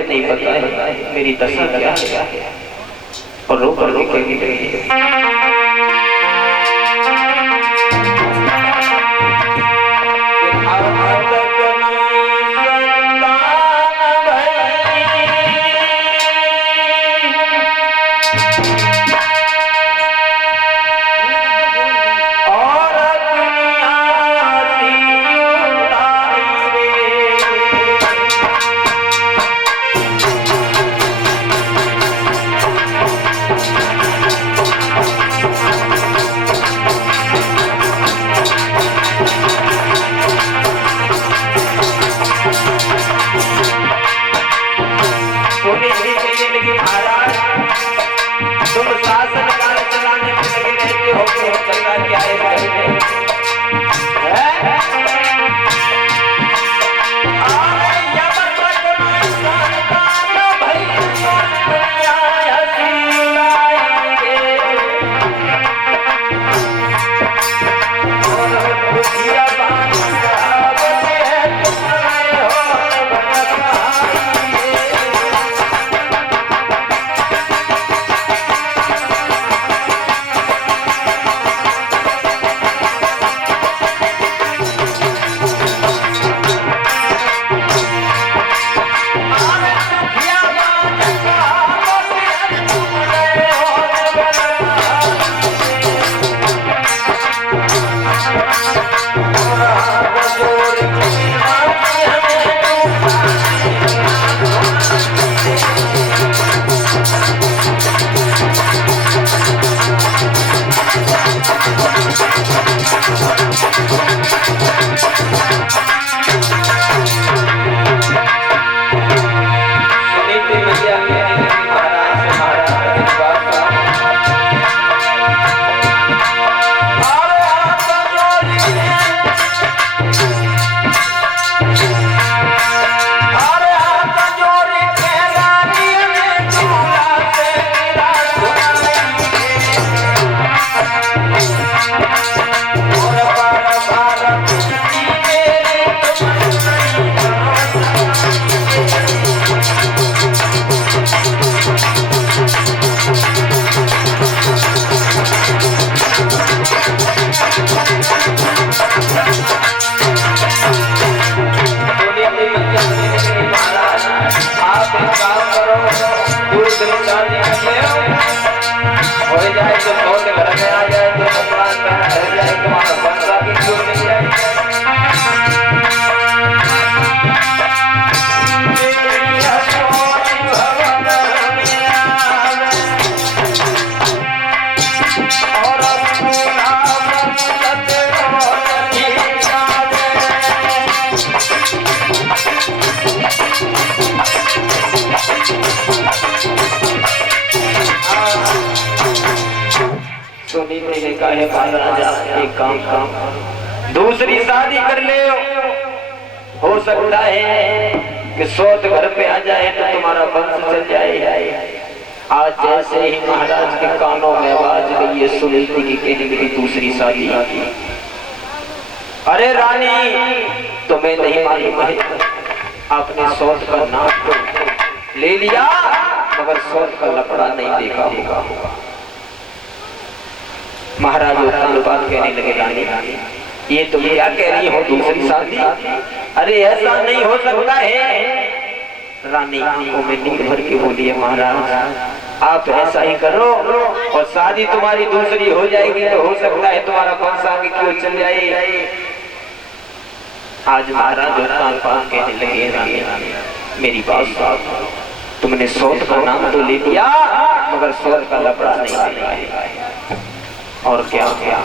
तुम्हें नहीं पता है मेरी दशा क्या है। और रो कर रो कहने लगी एक काम दूसरी शादी कर ले, हो सकता है कि सौत घर पे आ जाए तो तुम्हारा वंश चल जाए। आज जैसे ही महाराज के कानों में आवाज गई है सुनी थी कि कहने लगी दूसरी शादी। अरे रानी तुम्हें नहीं मालूम है, आपने सौत का नाम तो ले लिया मगर सौत का लपड़ा नहीं देखा होगा। महाराज बात कहने लगे रानी ये तुम क्या कह रही हो दूसरी शादी? अरे ऐसा नहीं हो सकता है। रानी आंखों में नींद भर के बोली है महाराज आप ऐसा ही करो और शादी तुम्हारी दूसरी हो जाएगी तो हो सकता है तुम्हारा वंश आगे क्यों चल जाए। आज महाराज बात कहने लगे रानी मेरी बात तुमने सौत का नाम तो ले लिया मगर सौत का लपड़ा नहीं लिया। और क्या क्या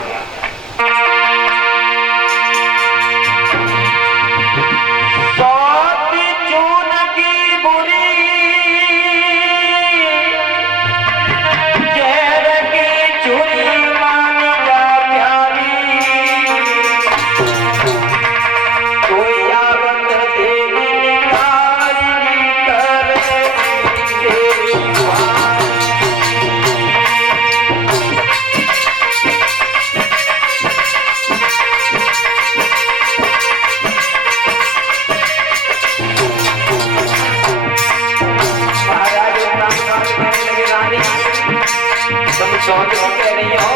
सौत की कह रही हो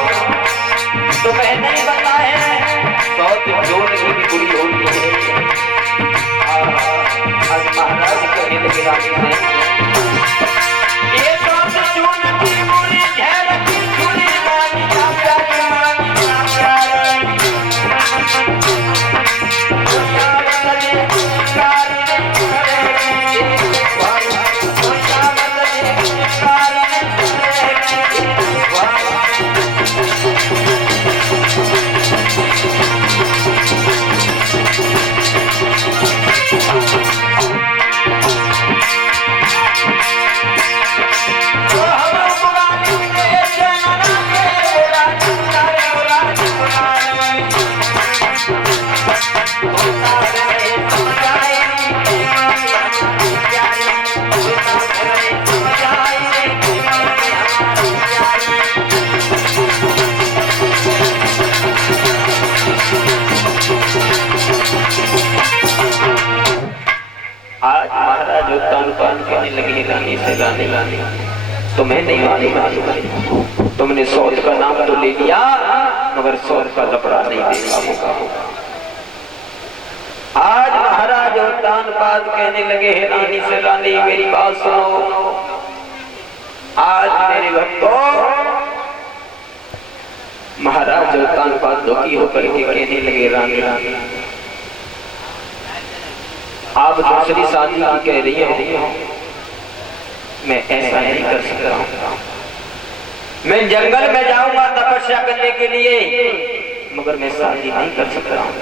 तो मैं नहीं बता है सौत जोड़ की भी बुरी होती है। आज महाराज कहने लगे रानी से ये सौत जोड़ की बुरी झेल की बुरी रानी का प्यारी रानी का प्यारी लगी रानी से रानी रानी तुम्हें नहीं मालूम तुमने सौत का नाम तो ले लिया मगर सौत का लपड़ा नहीं देखा होगा। आज महाराज उत्तानपाद कहने लगे हे रानी से रानी मेरी बात सुनो। आज मेरे भक्तों महाराज उत्तानपाद दुखी होकर के कहने लगे रानी रानी आप दूसरी शादी की कह रही हो मैं ऐसा नहीं कर सकता हूँ। मैं जंगल में जाऊंगा तपस्या करने के लिए मगर मैं शादी नहीं कर सकता हूँ।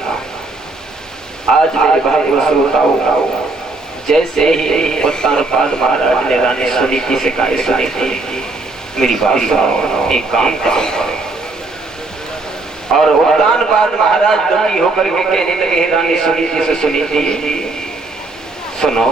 आज मेरे भाई बताओ जैसे ही उत्तानपाद महाराज ने रानी सुनीति से कहा सुनीति मेरी बात सुनो एक काम करो। और उत्तानपाद महाराज दुखी होकर के कहने लगे रानी सुनीति से सुनीति सुनो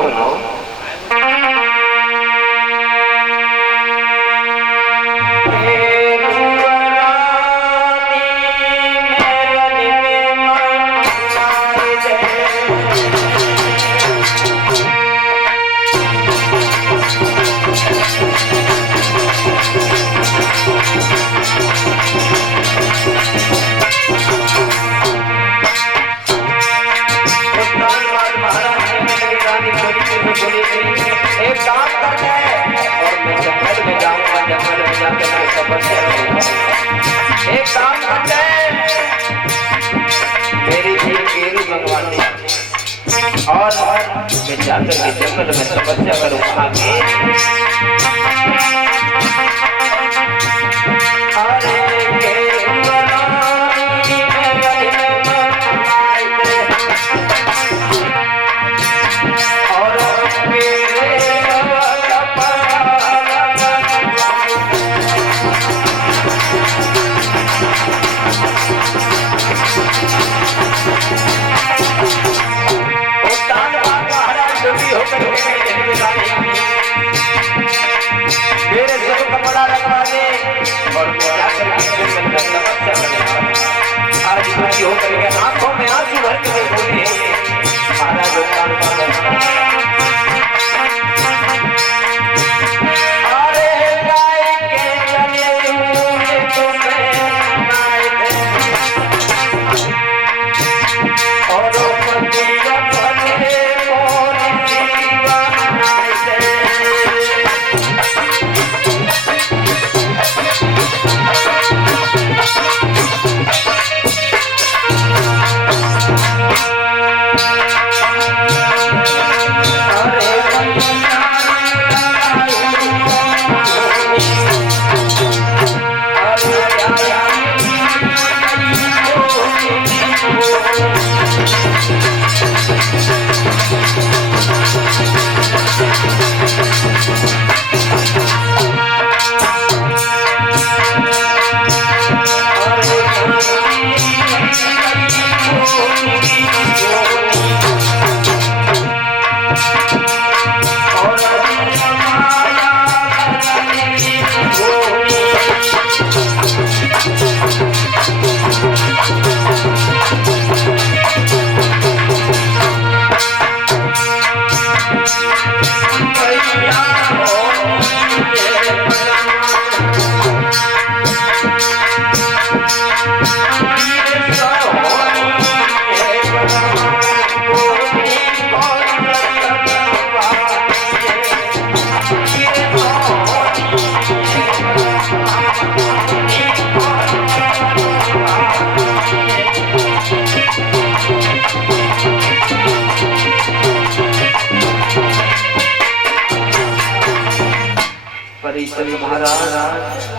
एक काम करते हैं और मैं जंगल में जाऊंगा जंगल में जाकर मैं तपस्या करूंगा। एक काम करते हैं मेरी भी केरी मंगवानी और मैं जाकर के जंगल में तपस्या करूंगा। मेरे सिर कपड़ा रखवा दे और महाराज